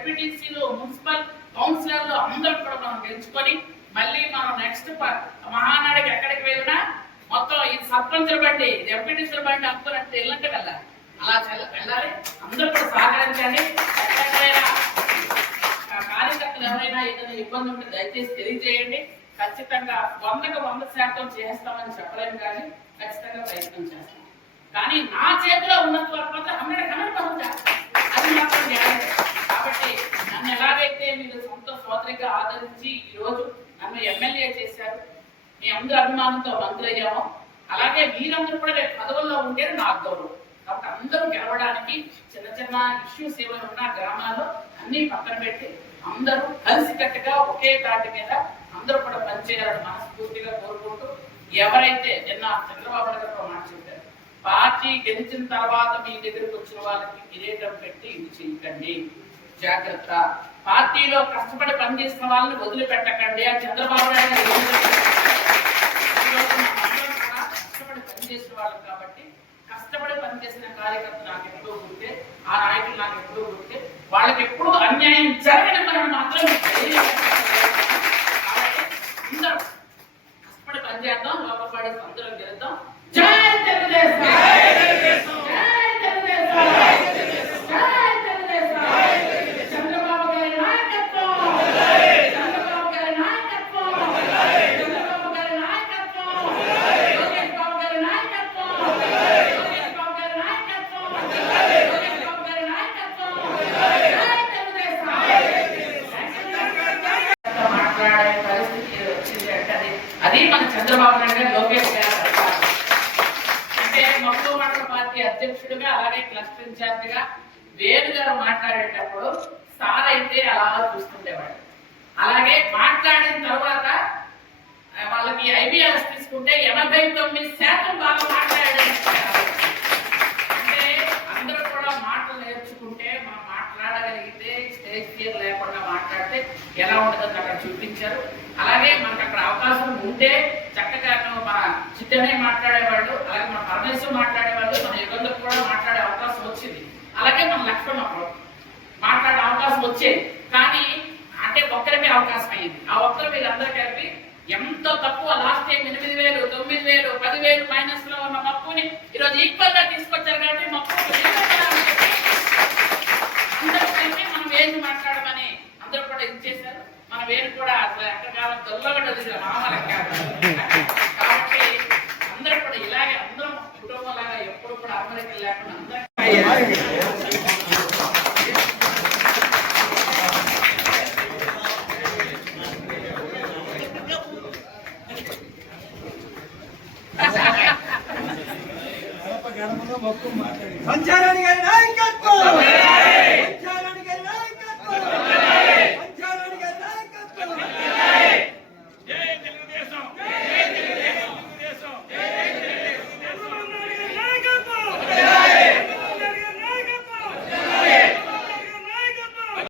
జెడ్పీటీసీలు మున్సిపల్ కౌన్సిలర్లు అందరూ కూడా మనం గెలుచుకొని మళ్ళీ మనం నెక్స్ట్ మహానాడికి ఎక్కడికి వెళ్ళినా మొత్తం ఇది సర్పంచుల బండి ఇది ఎంపీటీసీల బండి అందరూ అంటే వెళ్ళంటే వెళ్ళాలి. అలా వెళ్ళాలి. అందరూ కూడా సహకరించండి. కార్యకర్తలు ఎవరైనా ఏదైనా ఇబ్బంది ఉంటే దయచేసి తెలియజేయండి. ఖచ్చితంగా వందకు వంద శాతం చేస్తామని చెప్పలేము కానీ ఖచ్చితంగా ప్రయత్నం చేస్తాం. కానీ నా చేతిలో ఉన్నంత వరకు హండ్రెడ్ హండ్రెడ్ మీ అందరి అభిమానంతో మంత్రి అలాగే మీరందరూ కూడా రేపు పదవుల్లో ఉంటే నాకు గౌరవం కాబట్టి అందరూ గెలవడానికి చిన్న చిన్న ఇష్యూస్ ఏమైనా ఉన్న గ్రామాల్లో అన్ని పక్కన పెట్టి అందరూ కలిసికట్టుగా ఒకే తాటి మీద అందరూ కూడా పనిచేయాలని మనస్ఫూర్తిగా కోరుకుంటూ ఎవరైతే నిన్న చంద్రబాబు నాయుడు గారు మాట చెప్పారు పార్టీ గెలిచిన తర్వాత మీ దగ్గరికి వచ్చిన వాళ్ళకి కిరీటం పెట్టి ఇది చేయకండి జాగ్రత్త. పార్టీలో కష్టపడి పనిచేసిన వాళ్ళని వదిలిపెట్టకండి అని చంద్రబాబు నాయుడు కష్టపడి పనిచేసిన వాళ్ళం కాబట్టి కష్టపడి పనిచేసిన కార్యకర్తలు నాకు ఎప్పుడూ గుర్తే ఆ నాయకులు నాకు ఎప్పుడూ గుర్తే వాళ్ళకి ఎప్పుడూ అన్యాయం జరగని మనం మాత్రం అందరం కష్టపడి పనిచేద్దాం లోపలపడి అందరం గెలుద్దాం జై తెలుగుదేశం జై తెలుగుదేశం జై తెలుగుదేశం చంద్రబాబు గారి నాయకత్వం చంద్రబాబు గారి నాయకత్వం చంద్రబాబు గారి నాయకత్వం లోకేష్ బాబు గారి నాయకత్వం లోకేష్ బాబు గారి నాయకత్వం లోకేష్ బాబు గారి నాయకత్వం జై తెలుగుదేశం మాట్లాడే పరిస్థితి వచ్చింది అంటే అది అది మన చంద్రబాబు నాయుడు గారు లోకేష్ గారు అంటే మొత్తం మండల పార్టీ అధ్యక్షుడిగా అలాగే క్లస్టర్ ఇన్ఛార్జిగా వేణు గారు మాట్లాడేటప్పుడు సార్ అయితే అలా చూస్తుండేవాడు అలాగే మాట్లాడిన తర్వాత వాళ్ళకి ఐబిఎస్ తీసుకుంటే ఎనభై తొమ్మిది లేకుండా మాట్లాడితే ఎలా ఉంటుందని అక్కడ చూపించారు. అలాగే మనకు అక్కడ అవకాశం ఉంటే చక్కగా మన చిత్తనే మాట్లాడేవాళ్ళు అలాగే మన పరమేశ్వరం మాట్లాడేవాళ్ళు మన యుగంలో కూడా మాట్లాడే అవకాశం వచ్చింది. అలాగే మన లక్ష్మణ అప్పుడు మాట్లాడే అవకాశం వచ్చేది. కానీ అంటే ఒక్కరిమే అవకాశం అయ్యింది. ఆ ఒక్కరు వీళ్ళందరూ కలిపి ఎంతో తక్కువ లాస్ట్ టైం ఎనిమిది వేలు తొమ్మిది వేలు పదివేలు మైనస్లో ఉన్న తక్కువని ఈరోజు ఈక్వల్గా తీసుకు కూడా ఇచ్చేశారు మన వేరు కూడా అసలు ఎక్కడికాలం దొల్లగడ్డ మామూలు కాదు కాబట్టి అందరూ కూడా ఇలాగే అందరం కుటుంబం లాగా ఎప్పుడు కూడా అమరికలు లేకుండా అందరం సంచారానికి నాయకత్వం